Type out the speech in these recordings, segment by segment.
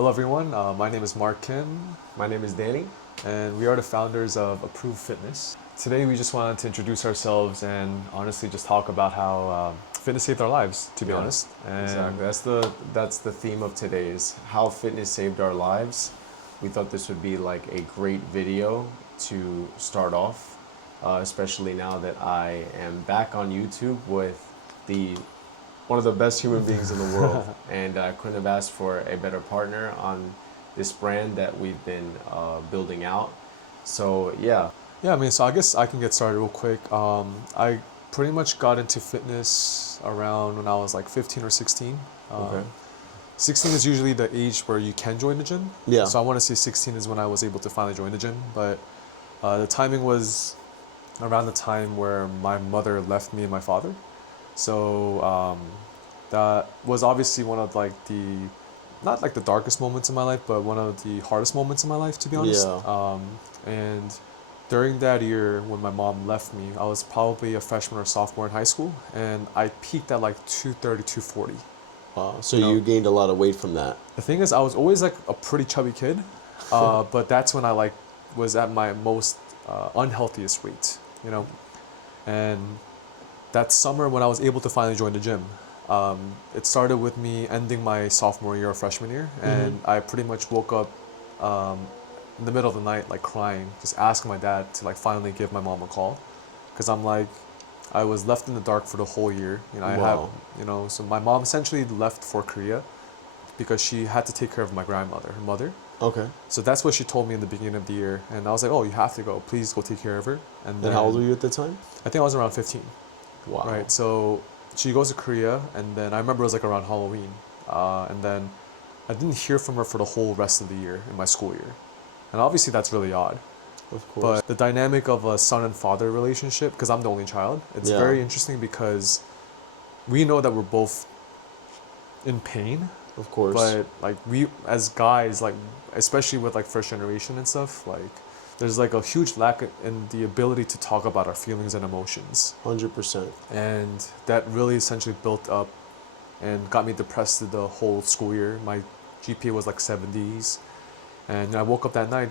Hello everyone, my name is Mark Kim My name is Danny. and we are the founders of Approved Fitness. Today we just wanted to introduce ourselves and honestly just talk about how fitness saved our lives, to be honest. And Exactly. That's the theme of today's how fitness saved our lives. We thought this would be like a great video to start off, especially now that I am back on YouTube with the one of the best human beings in the world, and I couldn't have asked for a better partner on this brand that we've been building out. So yeah, Yeah, so I guess I can get started real quick. I pretty much got into fitness around when I was like 15 or 16. okay, 16 is usually the age where you can join the gym. Yeah. So I want to say 16 is when I was able to finally join the gym. But the timing was around the time where my mother left me and my father. So that was obviously one of like not like the darkest moments in my life, but one of the hardest moments in my life, to be honest. Yeah. And during that year when my mom left me, I was probably a freshman or sophomore in high school, and I peaked at like 230, 240. Wow. So You know, you gained a lot of weight from that. The thing is, I was always like a pretty chubby kid, but that's when I like was at my most unhealthiest weight, you know. And that summer when I was able to finally join the gym, it started with me ending my sophomore year or freshman year, and I pretty much woke up in the middle of the night like crying, just asking my dad to like finally give my mom a call, because I'm like, I was left in the dark for the whole year. I had, Wow. so my mom essentially left for Korea because she had to take care of my grandmother, her mother. Okay. So that's what she told me in the beginning of the year, and I was like, oh, you have to go. Please go take care of her. And And how old were you at the time? I think I was around 15. Wow. Right. So she goes to Korea, and then I remember it was like around Halloween, and then I didn't hear from her for the whole rest of the year in my school year, and obviously that's really odd. Of course. But the dynamic of a son and father relationship, because I'm the only child, it's Yeah. very interesting because we know that we're both in pain, Of course. but like we as guys, like especially with like first generation and stuff, like there's like a huge lack in the ability to talk about our feelings and emotions. 100%. And that really essentially built up and got me depressed the whole school year. My GPA was like 70s, and I woke up that night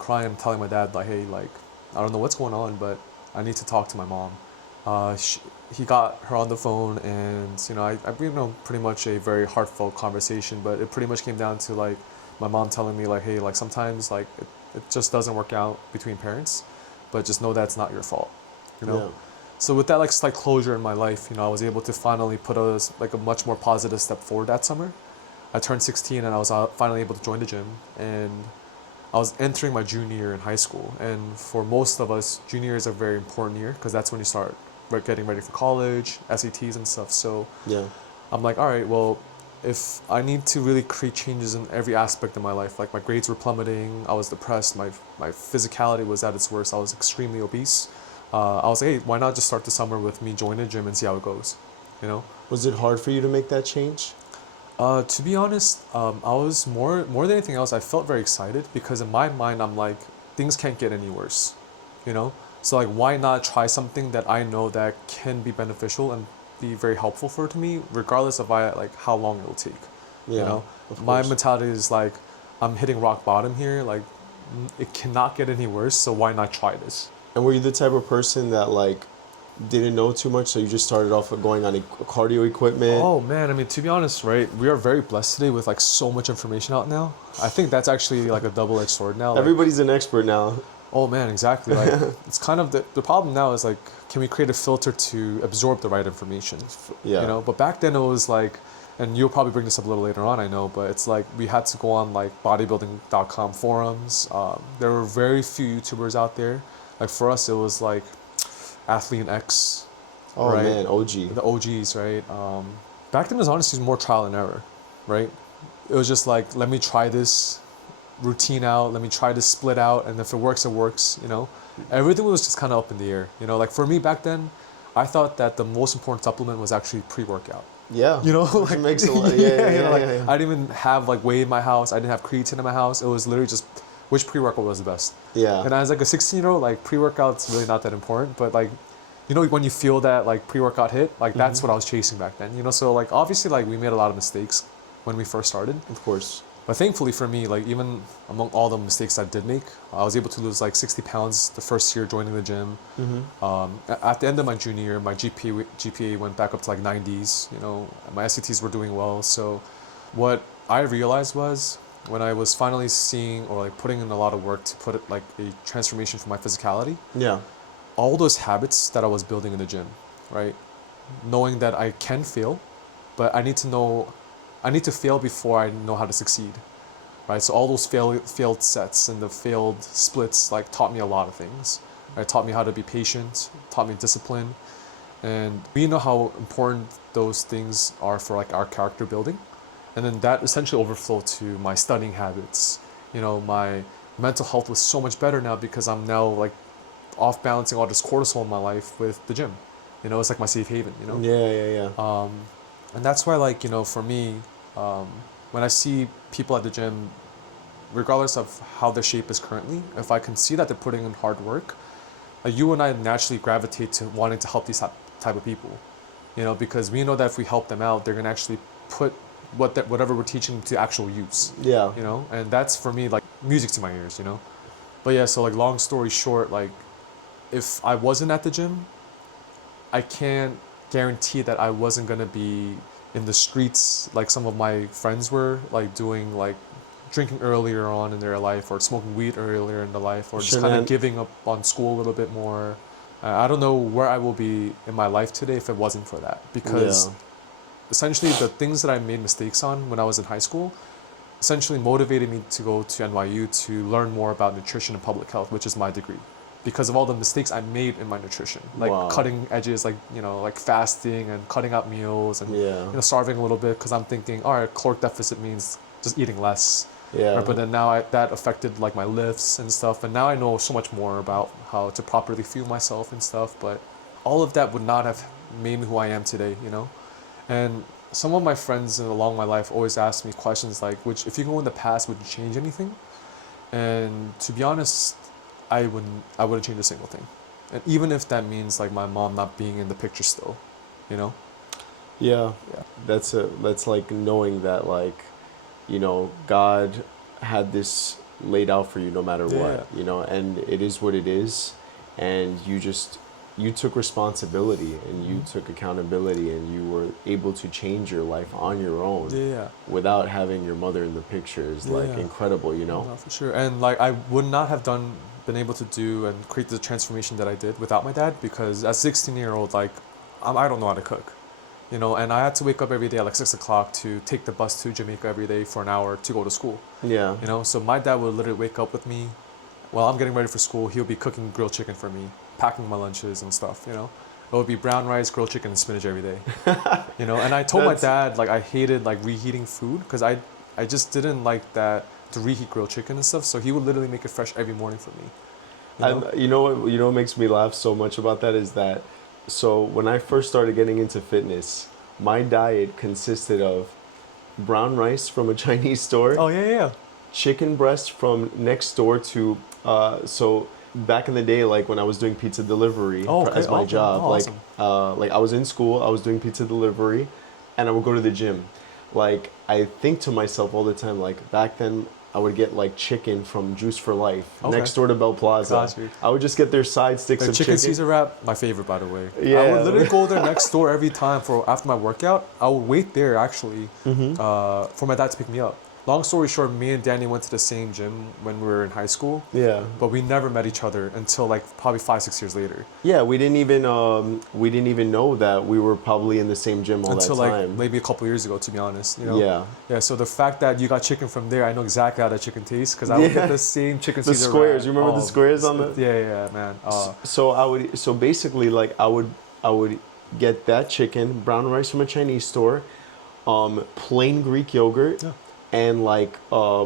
crying, telling my dad like, hey, like I don't know what's going on, but I need to talk to my mom. He got her on the phone, and I pretty much a very heartfelt conversation, but it pretty much came down to like my mom telling me like, hey, like sometimes like it just doesn't work out between parents, but just know that's not your fault, you know. Yeah. So with that like slight closure in my life, I was able to finally put a much more positive step forward that summer. I turned 16 and I was finally able to join the gym, and I was entering my junior year in high school. And for most of us, junior year is a very important year because that's when you start getting ready for college, SATs and stuff. So Yeah. I'm like, all right, well, if I need to really create changes in every aspect of my life, like my grades were plummeting, I was depressed, my physicality was at its worst, I was extremely obese. I was like, hey, why not just start the summer with me joining the gym and see how it goes, you know? Was it hard for you to make that change? To be honest, I was more than anything else, I felt very excited because in my mind, I'm like, things can't get any worse, you know? So like, why not try something that I know that can be beneficial and be very helpful to me, regardless of like how long it'll take, Yeah. you know? Of My course. mentality is like, I'm hitting rock bottom here, like it cannot get any worse, so why not try this? And were you the type of person that like didn't know too much, so you just started off with going on cardio equipment? Oh man, to be honest, right? We are very blessed today with like so much information out now. I think that's actually like a double-edged sword now. Like, Everybody's an expert now. oh man, exactly. Like it's kind of the problem now is like, can we create a filter to absorb the right information? Yeah. You know, but back then it was like, and you'll probably bring this up a little later on, I know, but it's like we had to go on like bodybuilding.com forums. There were very few YouTubers out there. Like for us, it was like Athlete X, Oh right? man, OG. The OGs, right? Back then it was honestly more trial and error, right? It was just like, let me try this routine out, let me try this split out, and if it works, it works, you know? Everything was just kind of up in the air, you know? Like for me back then, I thought that the most important supplement was actually pre-workout. Yeah. You know, Which like makes a lot. Yeah. you know, like yeah. I didn't even have like whey in my house. I didn't have creatine in my house. It was literally just which pre-workout was the best. Yeah. And as like a 16-year-old, like pre-workout's really not that important, but like, when you feel that like pre-workout hit, like that's what I was chasing back then. So like obviously like we made a lot of mistakes when we first started, Of course. But thankfully for me, like even among all the mistakes I did make, I was able to lose like 60 pounds the first year joining the gym. At the end of my junior year, my GPA went back up to like 90s. You know, my SATs were doing well. So what I realized was when I was finally seeing or like putting in a lot of work to put it like a transformation for my physicality, Yeah. all those habits that I was building in the gym, right? Knowing that I can fail, but I need to fail before I know how to succeed, right? So all those failed sets and the failed splits like taught me a lot of things. Right? Taught me how to be patient, taught me discipline, and we know how important those things are for like our character building, and then that essentially overflowed to my studying habits. You know, my mental health was so much better now because I'm now like off balancing all this cortisol in my life with the gym. You know, it's like my safe haven. You know. Yeah. And that's why, like, you know, for me, when I see people at the gym, regardless of how their shape is currently, if I can see that they're putting in hard work, you and I naturally gravitate to wanting to help these type of people, you know, because we know that if we help them out, they're gonna actually put whatever we're teaching them to actual use, Yeah. you know, and that's for me like music to my ears, you know. But yeah, so like long story short, like if I wasn't at the gym, I can't guarantee that I wasn't gonna be in the streets like some of my friends were, like doing like drinking earlier on in their life or smoking weed earlier in their life or just kind of giving up on school a little bit more. I don't know where I will be in my life today if it wasn't for that, because essentially the things that I made mistakes on when I was in high school essentially motivated me to go to NYU to learn more about nutrition and public health, which is my degree, because of all the mistakes I made in my nutrition, like cutting edges, like, you know, like fasting and cutting out meals and you know, starving a little bit because I'm thinking, all right, caloric deficit means just eating less. Yeah. Right? But then now that affected like my lifts and stuff, and now I know so much more about how to properly fuel myself and stuff. But all of that would not have made me who I am today, you know. And some of my friends along my life always ask me questions like, "Which, if you go in the past, would you change anything?" And to be honest, I wouldn't change a single thing, and even if that means like my mom not being in the picture still, you know. Yeah. Yeah. That's like knowing that, like, you know, God had this laid out for you no matter what, you know, and it is what it is, and you took responsibility and you took accountability and you were able to change your life on your own without having your mother in the picture is like incredible, you know. No, for sure. And like I would not have been able to do and create the transformation that I did without my dad, because as a 16-year-old, like I don't know how to cook, you know, and I had to wake up every day at like 6 o'clock to take the bus to Jamaica every day for an hour to go to school. Yeah. You know, so my dad would literally wake up with me while I'm getting ready for school. He'll be cooking grilled chicken for me, packing my lunches and stuff, you know. It would be brown rice, grilled chicken, and spinach every day. You know, and I told my dad like I hated like reheating food because I just didn't like that to reheat grilled chicken and stuff. So he would literally make it fresh every morning for me. You know what makes me laugh so much about that is that, so when I first started getting into fitness, my diet consisted of brown rice from a Chinese store. Oh yeah. Chicken breast from next door to so back in the day, like when I was doing pizza delivery as my job, awesome. like I was in school, I was doing pizza delivery, and I would go to the gym. Like I think to myself all the time, like back then I would get like chicken from Juice for Life next door to Bell Plaza. Gotcha. I would just get their side sticks of chicken. Caesar wrap, my favorite, by the way. Yeah. I would literally go there next door every time for after my workout. I would wait there actually for my dad to pick me up. Long story short, me and Danny went to the same gym when we were in high school. Yeah. But we never met each other until like probably 5-6 years later. Yeah, we didn't even know that we were probably in the same gym all until that time. Like maybe a couple years ago, to be honest. You know? Yeah. Yeah. So the fact that you got chicken from there, I know exactly how that chicken tastes because I would get the same chicken. The Caesar squares. wrap. You remember the squares on the? Yeah, man. So basically, like I would get that chicken, brown rice from a Chinese store, plain Greek yogurt. Yeah. And like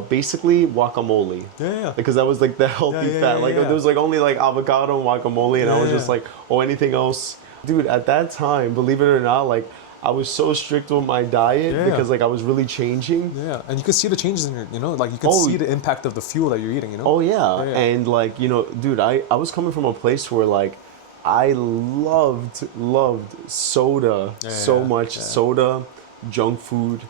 basically guacamole. Yeah. Because that was like the healthy fat. Like there was like only like avocado and guacamole, and I was just like, oh, anything else, dude. At that time, believe it or not, like I was so strict with my diet because like I was really changing. Yeah, and you can see the changes in your, you know, like you can see the impact of the fuel that you're eating. You know. Oh yeah, and like you know, dude, I was coming from a place where like I loved soda so much, soda, junk food.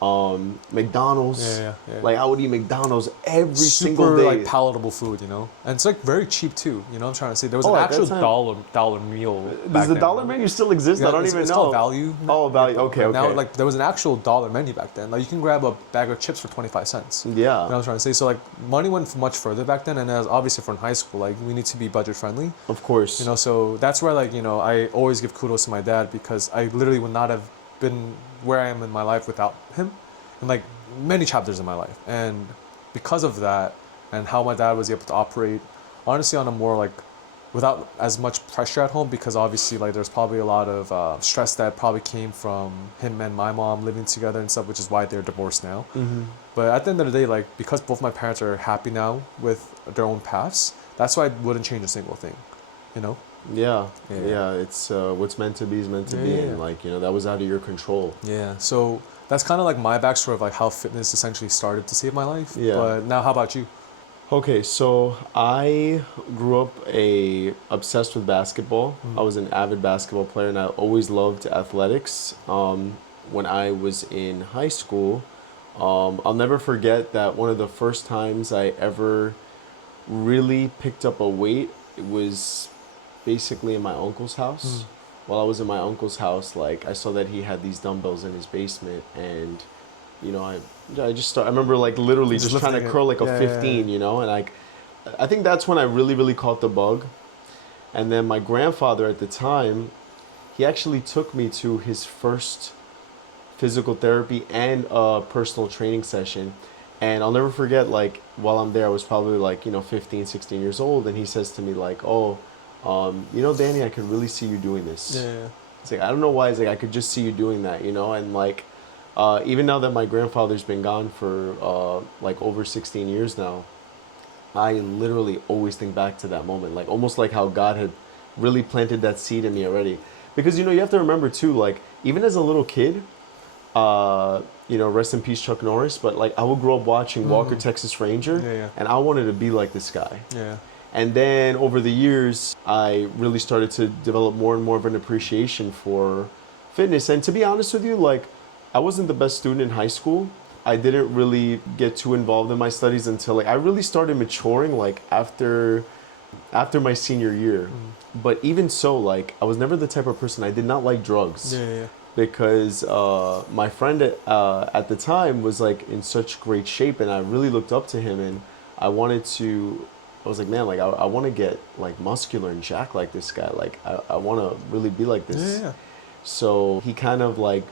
McDonald's. Yeah. Like I would eat McDonald's every single Super day. like palatable food, you know, and it's like very cheap too. You know what I'm trying to say? There was Oh, an at that actual time- dollar meal. Does back the then, dollar you know? menu still exist? I don't it's, even it's know. called value. Oh, value. Okay, But now, okay. like, there was an actual dollar menu back then. Like, you can grab a bag of chips for 25 cents. Yeah. You know what I'm trying to say? So, like, money went much further back then. And as obviously for in high school, like, we need to be budget friendly. Of course. You know, so that's where, like, you know, I always give kudos to my dad because I literally would not have been where I am in my life without him. And, like, many chapters in my life. And because of that and how my dad was able to operate, honestly, on a more, like, without as much pressure at home because obviously like there's probably a lot of stress that probably came from him and my mom living together and stuff, which is why they're divorced now. But at the end of the day, like because both my parents are happy now with their own paths, that's why I wouldn't change a single thing, you know. Yeah. Yeah. It's what's meant to be is meant to be, Yeah. and like you know that was out of your control. Yeah, so that's kind of like my backstory of like how fitness essentially started to save my life. Yeah. But now how about you? Okay, so I grew up obsessed with basketball. I was an avid basketball player, and I always loved athletics. When I was in high school, I'll never forget that one of the first times I ever really picked up a weight. It was basically in my uncle's house. While I was in my uncle's house, like I saw that he had these dumbbells in his basement, and you know, I just start. I remember like literally just trying to lifting it. curl like a Yeah, 15, you know, and I think that's when I really caught the bug. And then my grandfather at the time, he actually took me to his first physical therapy and a personal training session. And I'll never forget, like, while I'm there, I was probably like, you know, 15, 16 years old. And he says to me like, oh, you know, Danny, I could really see you doing this. Yeah. It's like, I don't know why. It's like, I could just see you doing that, you know? And like, even now that my grandfather's been gone for like over 16 years now, I literally always think back to that moment, like almost like how God had really planted that seed in me already. Because, you know, you have to remember too, like even as a little kid, you know, rest in peace, Chuck Norris, but like I would grow up watching Walker, Texas Ranger, Yeah. and I wanted to be like this guy. Yeah. And then over the years, I really started to develop more and more of an appreciation for fitness. And to be honest with you, like I wasn't the best student in high school. I didn't really get too involved in my studies until like I really started maturing like after my senior year. But even so, like I was never the type of person, I did not like drugs. Yeah. Because my friend at the time was like in such great shape, and I really looked up to him, and I was like, man, like I want to get like muscular and jacked like this guy. Like I want to really be like this. Yeah. So he kind of like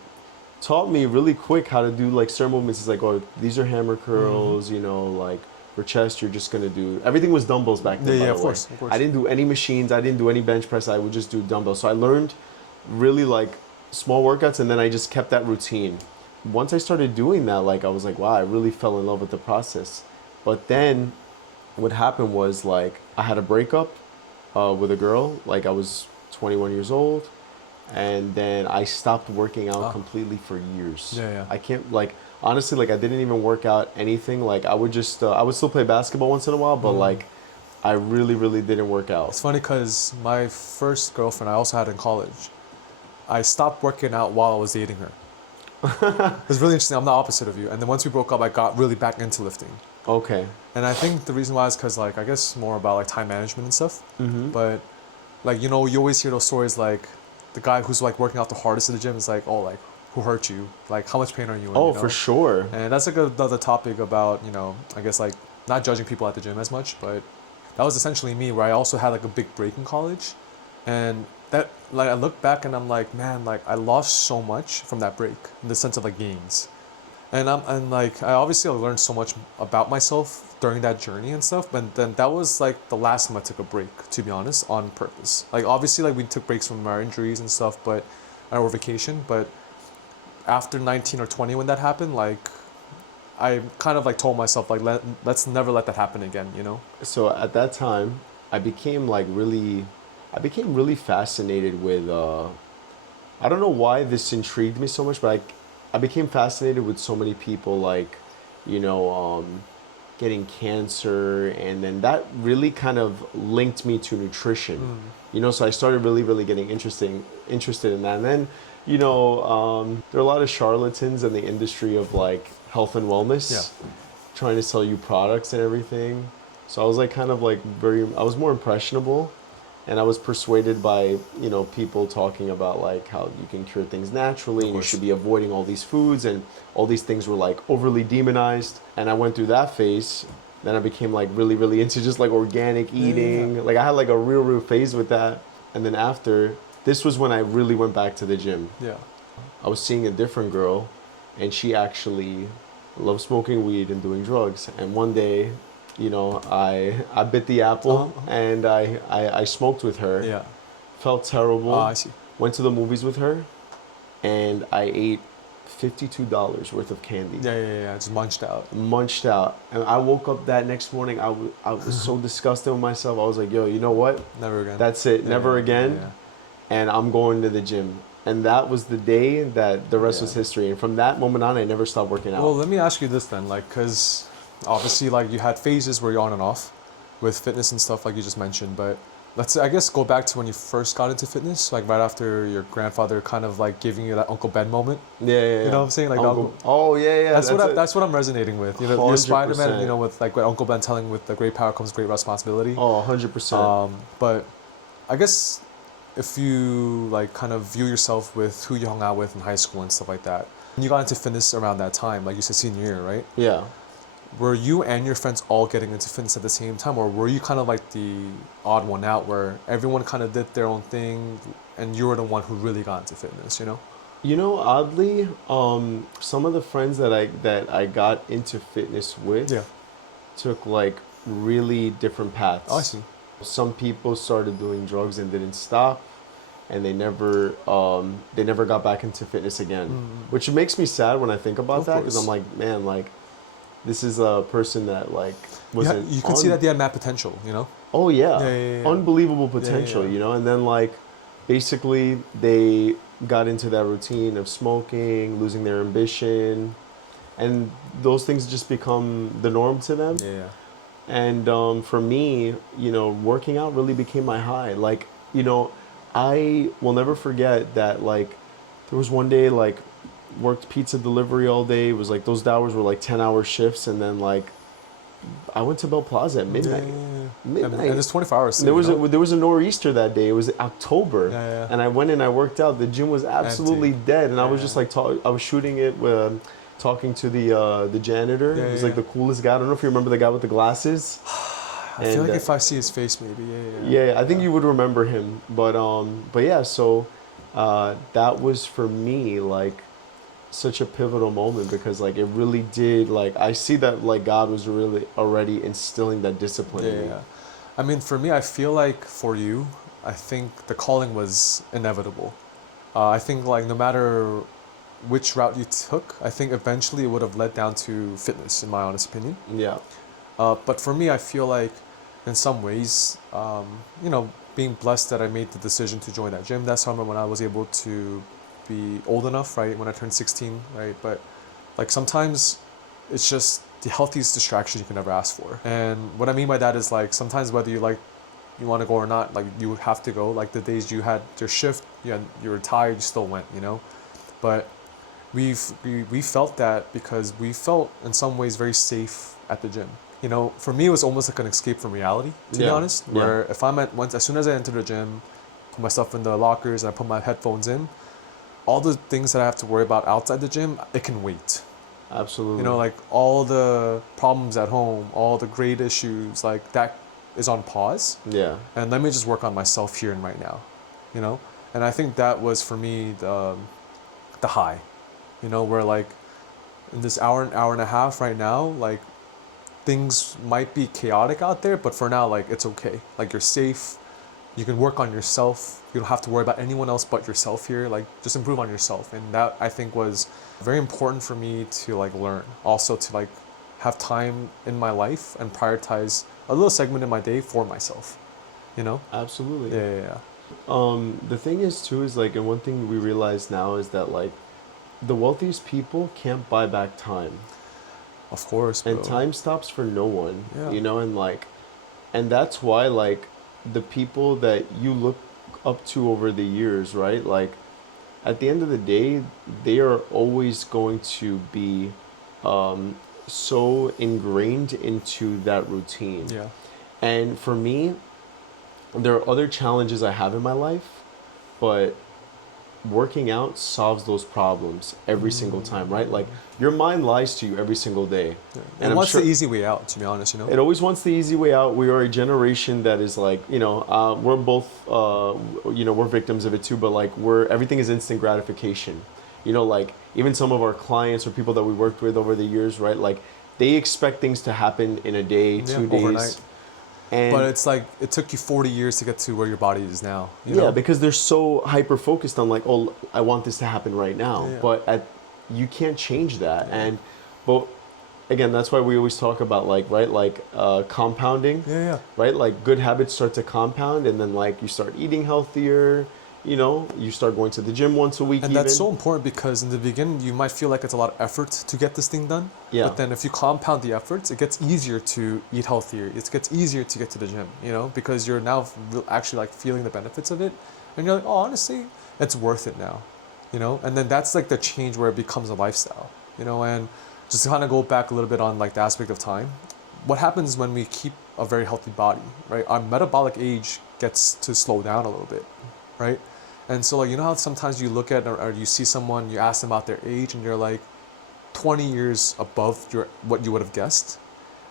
taught me really quick how to do like certain movements. It's like, oh, these are hammer curls, you know, like for chest, you're just gonna do, everything was dumbbells back then. Yeah, by of the course, way. of course. I didn't do any machines. I didn't do any bench press. I would just do dumbbells. So I learned really like small workouts, and then I just kept that routine. Once I started doing that, like I was like, wow, I really fell in love with the process. But then what happened was like I had a breakup with a girl. Like I was 21 years old, and then I stopped working out completely for years. Yeah. I can't like honestly like I didn't even work out anything. Like I would just I would still play basketball once in a while, but like I really didn't work out. It's funny because my first girlfriend I also had in college, I stopped working out while I was dating her. It was really interesting. I'm the opposite of you. And then once we broke up, I got really back into lifting. Okay. And I think the reason why is because, like, I guess more about, like, time management and stuff. But, like, you know, you always hear those stories, like, the guy who's, like, working out the hardest in the gym is like, oh, like, who hurt you? Like, how much pain are you in? Oh, you know? for sure. And that's, like, another topic about, you know, I guess, like, not judging people at the gym as much, but that was essentially me, where I also had, like, a big break in college. And that, like, I look back and I'm like, man, like, I lost so much from that break in the sense of, like, gains. And like, I obviously learned so much about myself during that journey and stuff. But then that was like the last time I took a break, to be honest, on purpose. Like obviously, like we took breaks from our injuries and stuff, but or vacation. But after 19 or 20, when that happened, like I kind of like told myself like let's never let that happen again, you know. So at that time, I became really fascinated with. I don't know why this intrigued me so much, but I became fascinated with so many people like, you know, getting cancer, and then that really kind of linked me to nutrition. You know, so I started really getting interested in that, and then You know, there are a lot of charlatans in the industry of like health and wellness, Yeah. trying to sell you products and everything. So I was like kind of like I was more impressionable, and I was persuaded by, you know, people talking about like how you can cure things naturally Of and you course. should be avoiding all these foods, and all these things were like overly demonized. And I went through that phase. Then I became like really, really into just like organic Yeah, yeah, eating. yeah. Like I had like a real phase with that. And then after, this was when I really went back to the gym. Yeah. I was seeing a different girl, and she actually loved smoking weed and doing drugs. And one day, you know, I bit the apple, Uh-huh. and I smoked with her. Yeah. Felt terrible. I see. Went to the movies with her, and I ate $52 worth of candy. Yeah, yeah, yeah. Just munched out. Munched out. And I woke up that next morning, I was so disgusted with myself. I was like, yo, you know what? Never again. That's it. Yeah, Never yeah, again. Yeah, And I'm going to the gym. And that was the day that the rest Yeah. was history. And from that moment on, I never stopped working yeah. out. Well, let me ask you this then, like, cause obviously, like, you had phases where you're on and off with fitness and stuff, like you just mentioned. But let's, I guess, go back to when you first got into fitness, like right after your grandfather kind of like giving you that Uncle Ben moment. Yeah. You know what I'm saying? Like, Oh, yeah. that's what I'm resonating with. You know, your Spider-Man. You 100%. know, with like what Uncle Ben telling, with the great power comes great responsibility. Oh, 100%. But I guess if you like kind of view yourself with who you hung out with in high school and stuff like that, and you got into fitness around that time, like you said, senior year, right? Yeah. Were you and your friends all getting into fitness at the same time, or were you kind of like the odd one out where everyone kind of did their own thing and you were the one who really got into fitness, you know? You know, oddly, some of the friends that I got into fitness with Yeah. took like really different paths. Oh, I see. Some people started doing drugs and didn't stop, and they never got back into fitness again, which makes me sad when I think about Of that, because course. I'm like, man, like this is a person that like was You could see that they had mad potential, you know? oh yeah, Yeah. unbelievable Yeah, potential, yeah. you know. And then like basically they got into that routine of smoking, losing their ambition, and those things just become the norm to them. Yeah. And for me, you know, working out really became my high. Like, you know, I will never forget that, like, there was one day, like, worked pizza delivery all day. It was like those hours were like 10-hour shifts. And then, like, I went to Bell Plaza at midnight. Midnight. And it's 24 hours. And there was you know? there was a nor'easter that day. It was October, Yeah. and I went in. I worked out. The gym was absolutely dead, and I was Yeah. just like, I was shooting it with, talking to the janitor. Yeah, He was yeah, like the coolest guy. I don't know if you remember the guy with the glasses. I feel And, like if I see his face, maybe. Yeah, I think you would remember him. But yeah. So that was for me like such a pivotal moment, because like it really did, like I see that like God was really already instilling that discipline in me. Yeah. I mean, for me, I feel like for you, I think the calling was inevitable. I think like no matter which route you took, I think eventually it would have led down to fitness, in my honest opinion. Yeah. But for me, I feel like in some ways, you know, being blessed that I made the decision to join that gym that summer when I was able to be old enough, right, when I turned 16, right? But like sometimes it's just the healthiest distraction you can ever ask for. And what I mean by that is like sometimes whether you want to go or not, like you have to go. Like the days you had your shift, you were tired, you still went, you know? But we felt that because we felt in some ways very safe at the gym. You know, for me, it was almost like an escape from reality, to be Yeah. honest. Where if I'm as soon as I enter the gym, put my stuff in the lockers and I put my headphones in, all the things that I have to worry about outside the gym, it can wait. Absolutely. You know, like all the problems at home, all the grade issues, like that is on pause. Yeah. And let me just work on myself here and right now, you know? And I think that was for me the high, you know, where like in this hour and a half right now, like things might be chaotic out there, but for now, like it's okay. Like you're safe. You can work on yourself. You don't have to worry about anyone else but yourself here. Like just improve on yourself. And that I think was very important for me to like learn. Also to like have time in my life and prioritize a little segment in my day for myself. You know? Absolutely. Yeah. The thing is too is like, and one thing we realize now is that like the wealthiest people can't buy back time. Of course, bro. And time stops for no one. Yeah. You know, and like, and that's why like the people that you look up to over the years, right? Like at the end of the day, they are always going to be so ingrained into that routine. Yeah. And for me, there are other challenges I have in my life, but working out solves those problems every single time, right? Like your mind lies to you every single day. Yeah. And And I'm what's sure the easy way out, to be honest, you know? it always wants the easy way out. We are a generation that is like, we're both, we're victims of it too, but like everything is instant gratification. Like even some of our clients or people that we worked with over the years, right? Like they expect things to happen in a day, Yeah, 2 days. overnight. And But it's like it took you 40 years to get to where your body is now. You yeah, know? because they're so hyper focused on like, oh, I want this to happen right now. Yeah. But you can't change that. Yeah. And but again, that's why we always talk about like, right, like compounding. Yeah. Right, like good habits start to compound, and then like you start eating healthier. You start going to the gym once a week. And even. that's so important because in the beginning you might feel like it's a lot of effort to get this thing done. Yeah. But then if you compound the efforts, it gets easier to eat healthier. It gets easier to get to the gym, because you're now actually like feeling the benefits of it. And you're like, oh, honestly, it's worth it now, And then that's like the change where it becomes a lifestyle, And just to kind of go back a little bit on like the aspect of time, what happens when we keep a very healthy body, right? Our metabolic age gets to slow down a little bit, right? And so, like, how sometimes you look at or you see someone, you ask them about their age, and you're like 20 years above what you would have guessed,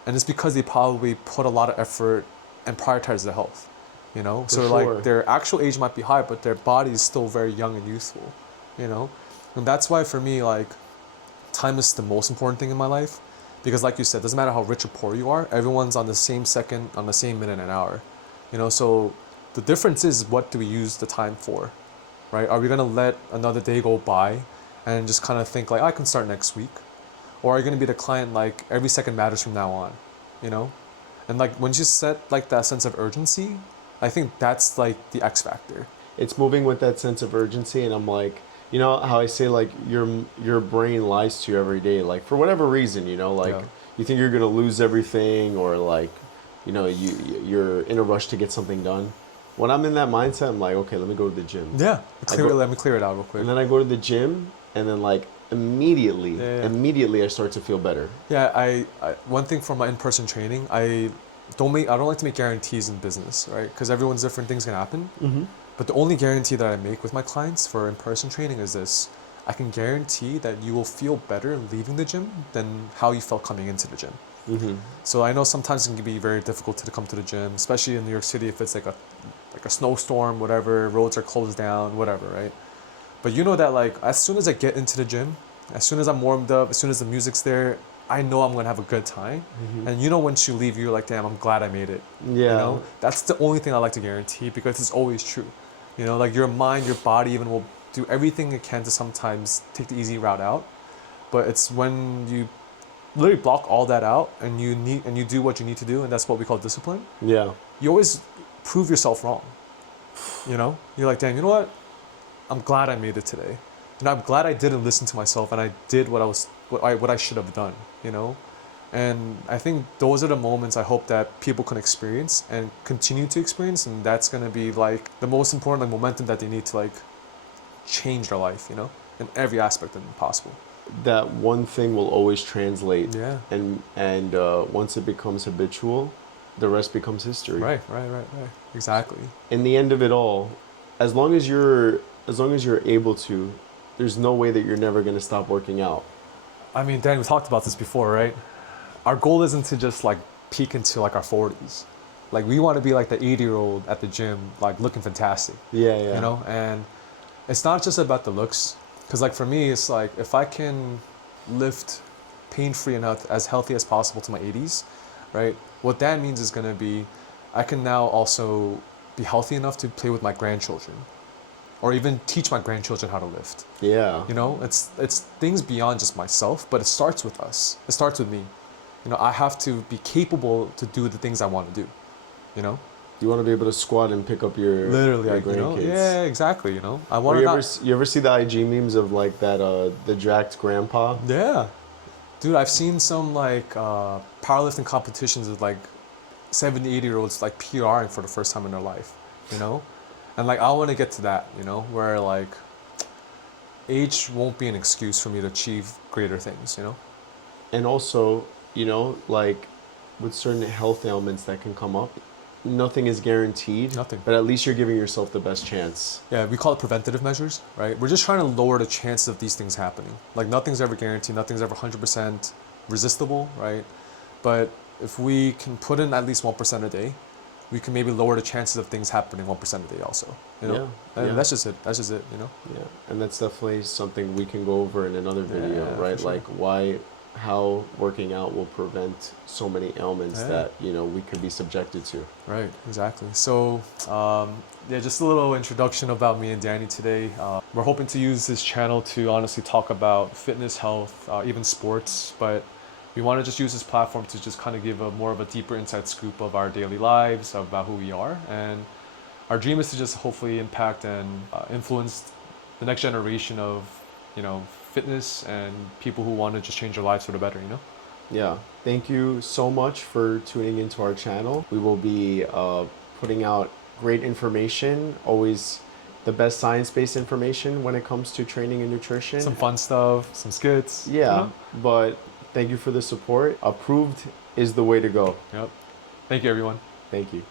and it's because they probably put a lot of effort and prioritize their health, So sure. like their actual age might be high, but their body is still very young and youthful, And that's why for me, like, time is the most important thing in my life, because like you said, doesn't matter how rich or poor you are, everyone's on the same second, on the same minute and hour, So the difference is, what do we use the time for? Right? Are we going to let another day go by and just kind of think like, I can start next week? Or are you going to be the client like every second matters from now on, And like when you set like that sense of urgency, I think that's like the X factor. It's moving with that sense of urgency, and I'm like, how I say like your brain lies to you every day, like for whatever reason, like Yeah. you think you're gonna lose everything, or like, you're in a rush to get something done. When I'm in that mindset, I'm like, okay, let me go to the gym. Yeah. Let me clear it out real quick. And then I go to the gym, and then like immediately I start to feel better. Yeah, I one thing for my in-person training, I don't like to make guarantees in business, right? Because everyone's different, things can happen. Mm-hmm. But the only guarantee that I make with my clients for in-person training is this: I can guarantee that you will feel better leaving the gym than how you felt coming into the gym. Mm-hmm. So I know sometimes it can be very difficult to come to the gym, especially in New York City if it's like a snowstorm, whatever, roads are closed down, whatever, right? But you know that like as soon as I get into the gym, as soon as I'm warmed up, as soon as the music's there, I know I'm gonna have a good time. Mm-hmm. And once you leave, you're like, damn, I'm glad I made it. Yeah. That's the only thing I like to guarantee, because it's always true. Like your mind, your body even will do everything it can to sometimes take the easy route out. But it's when you literally block all that out and you do what you need to do, and that's what we call discipline. Yeah. You always prove yourself wrong. You're like, damn, you know what? I'm glad I made it today. I'm glad I didn't listen to myself and I did what I should have done. And I think those are the moments I hope that people can experience and continue to experience, and that's gonna be like the most important like momentum that they need to like change their life, in every aspect of it possible. That one thing will always translate. Yeah. And once it becomes habitual, the rest becomes history. Right. Exactly. In the end of it all, as long as you're able to, there's no way that you're never going to stop working out. I mean, Dan, we talked about this before, right? Our goal isn't to just like peak into like our 40s. Like we want to be like the 80-year-old at the gym, like looking fantastic. Yeah. And it's not just about the looks. Because like for me, it's like if I can lift pain-free and as healthy as possible to my 80s, right? What that means is going to be I can now also be healthy enough to play with my grandchildren, or even teach my grandchildren how to lift. Yeah. It's things beyond just myself, but it starts with us. It starts with me. I have to be capable to do the things I want to do. You want to be able to squat and pick up your Literally, your like, grandkids. Yeah, exactly. I Or want to. you ever see the IG memes of like that the jacked grandpa? Yeah, dude, I've seen some like powerlifting competitions with like 70, 80-year-olds like PRing for the first time in their life, And like I want to get to that, where like age won't be an excuse for me to achieve greater things, you know? And also, you know, like with certain health ailments that can come up, nothing is guaranteed. Nothing. But at least you're giving yourself the best chance. Yeah, we call it preventative measures, right? We're just trying to lower the chances of these things happening. Like nothing's ever guaranteed, nothing's ever 100% resistible, right? But if we can put in at least 1% a day, we can maybe lower the chances of things happening 1% a day also, you know? Yeah, And yeah. that's just it, you know? Yeah, and that's definitely something we can go over in another video, Yeah, right? for sure. Like how working out will prevent so many ailments Yeah. that, you know, we could be subjected to. Right, exactly. So, yeah, just a little introduction about me and Danny today. We're hoping to use this channel to honestly talk about fitness, health, even sports, but we want to just use this platform to just kind of give a more of a deeper inside scoop of our daily lives, about who we are. And our dream is to just hopefully impact and influence the next generation of, you know, fitness and people who want to just change their lives for the better, you know? Yeah, thank you so much for tuning into our channel. We will be putting out great information, always the best science-based information when it comes to training and nutrition. Some fun stuff, some skits. you Yeah, know? but thank you for the support. Approved is the way to go. Yep. Thank you, everyone. Thank you.